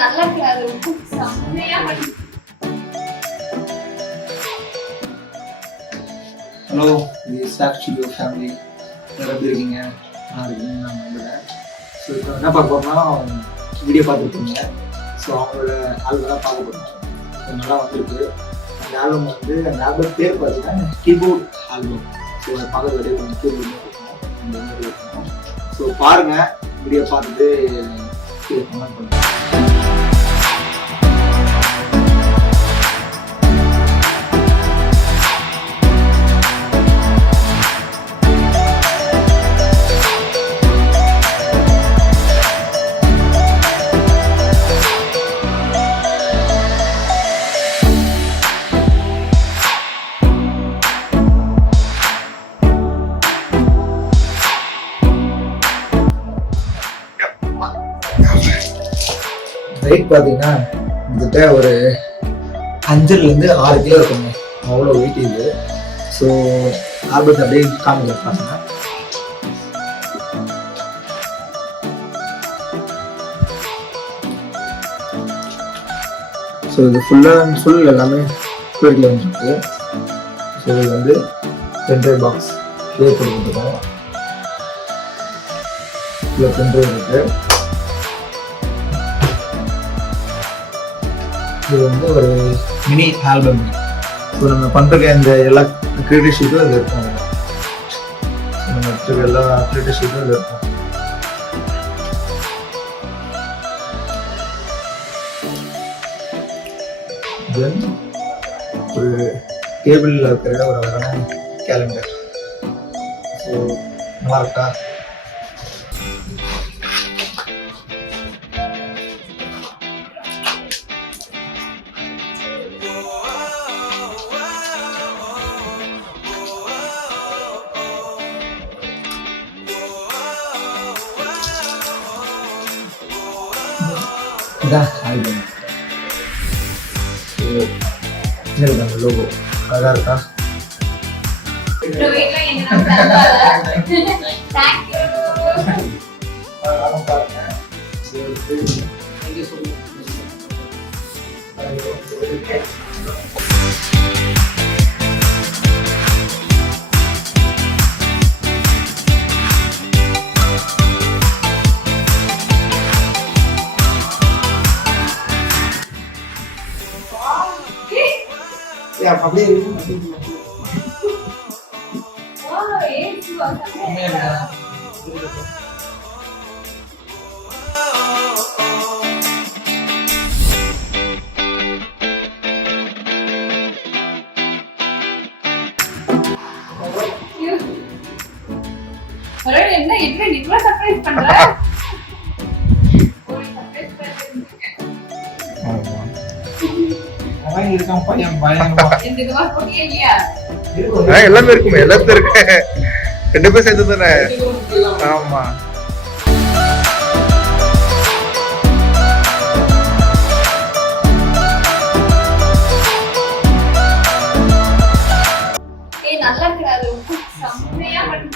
நல்லா இருக்காது செம்மையா பண்ணி. ஹலோ, இது ஸ்டாஃப் ஸ்டுடியோ ஃபேமிலி எப்படி இருக்கீங்க? நல்லா இருக்கீங்க நான் நம்புகிறேன். ஸோ இப்போ என்ன பார்க்க போகிறோம்னா வீடியோ பார்த்துருக்கீங்க. ஸோ அவங்களோட ஆல்பம் தான் பார்க்க போகிறோம். நல்லா வந்திருக்கு. அந்த ஆல்பம் வந்து அந்த ஆல்பம் பேர் பார்த்தீங்கன்னா கீபோர்ட் ஆல்பம். ஸோ அதை பார்க்குறது வரையும் கொஞ்சம் கீபோர்ட் இருக்கும் அந்த மாதிரி இருக்கும். ஸோ பாருங்கள், வீடியோ பார்த்துட்டு கமெண்ட் பண்ணுங்கள். வெயிட் பார்த்தீங்கன்னா கிட்டத்தட்ட ஒரு 5லேருந்து 6 கிலோ இருக்குங்க. அவ்வளோ வெயிட் இது. ஸோ ஆல்பத்தை அப்படியே காமிக்க. ஸோ இது ஃபுல் எல்லாமே வீட்டில் வந்துருக்கு. ஸோ இது வந்து பென்ட்ரைவ் பாக்ஸ் ஷேர் பண்ணிட்டுருக்கோம். இதில் பென்ட்ரைவ் இருக்கு. இது வந்து ஒரு மினி ஆல்பம். ஸோ நம்ம பண்ணுற இந்த எல்லா கிரியேட்டிவ் ஷீட்டும் இது இருக்கும். ஸோ நம்ம வச்சுருக்க எல்லா கிரியேட்டிவ் ஷீட்டும் இது இருக்கும். தென் ஒரு டேபிளில் இருக்கிற ஒரு அழகான கேலண்டர். ஸோ மார்க்கா இதான் ஆல்பம். நம்ம லோகோ அழகா இருக்கா? அப்படியே என்ன என்ன இவ்வளவு சர்ப்ரைஸ் பண்ற? எல்லாமே இருக்குமே, எல்லாத்தையும் இருக்கு. 2 பேர் சேர்ந்து தானே. ஆமா, நல்லா இருக்காது செம்மையா பண்ணி.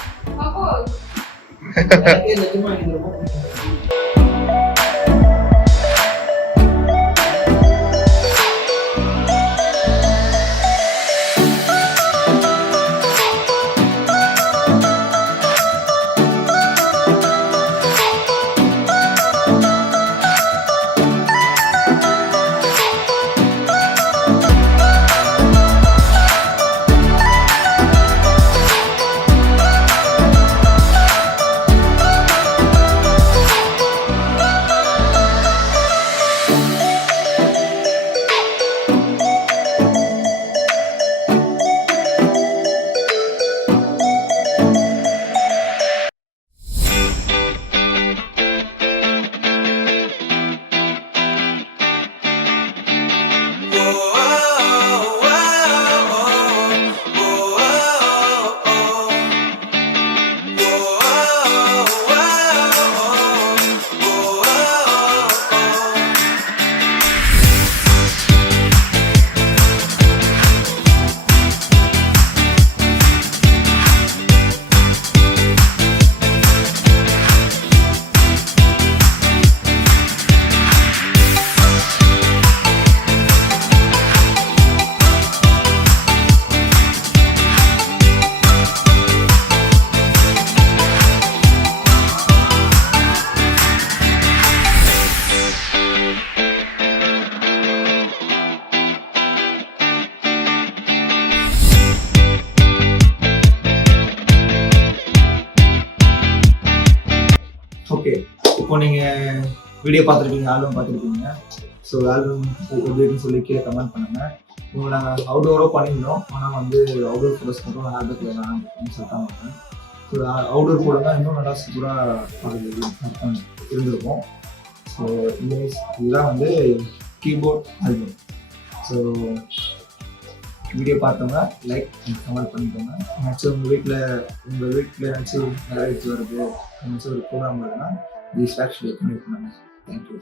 இப்போ நீங்கள் வீடியோ பார்த்துருப்பீங்க, ஆல்பம் பார்த்துருப்பீங்க. ஸோ ஆல்பம் எப்படி இருக்குன்னு சொல்லி கீழே கமெண்ட் பண்ணுங்கள். இப்போ நாங்கள் அவுடோரோ பண்ணியிருந்தோம், ஆனால் வந்து அவுடோர் ஃபோட்டோஸ் மட்டும் ஆல்பத்தில் வேணாம் அப்படின்னு சொல்லிட்டாங்க. ஸோ அவுடோர் போடுங்க, இன்னும் நல்லா சூப்பராக பார்க்குறது இருந்திருக்கும். ஸோ இதுதான் வந்து கீபோர்ட் ஆல்பம். ஸோ வீடியோ பார்த்தவங்க லைக் கமெண்ட் பண்ணிக்கோங்க. ஏதாச்சும் உங்கள் வீட்டில் ஏதாச்சும் மேரேஜ் வருது, ஏதாச்சும் ஒரு ப்ரோக்ராம் வருதுன்னா தி ஸ்டாக் ஸ்டுடியோ பண்ணியிருக்காங்க. தேங்க்யூ.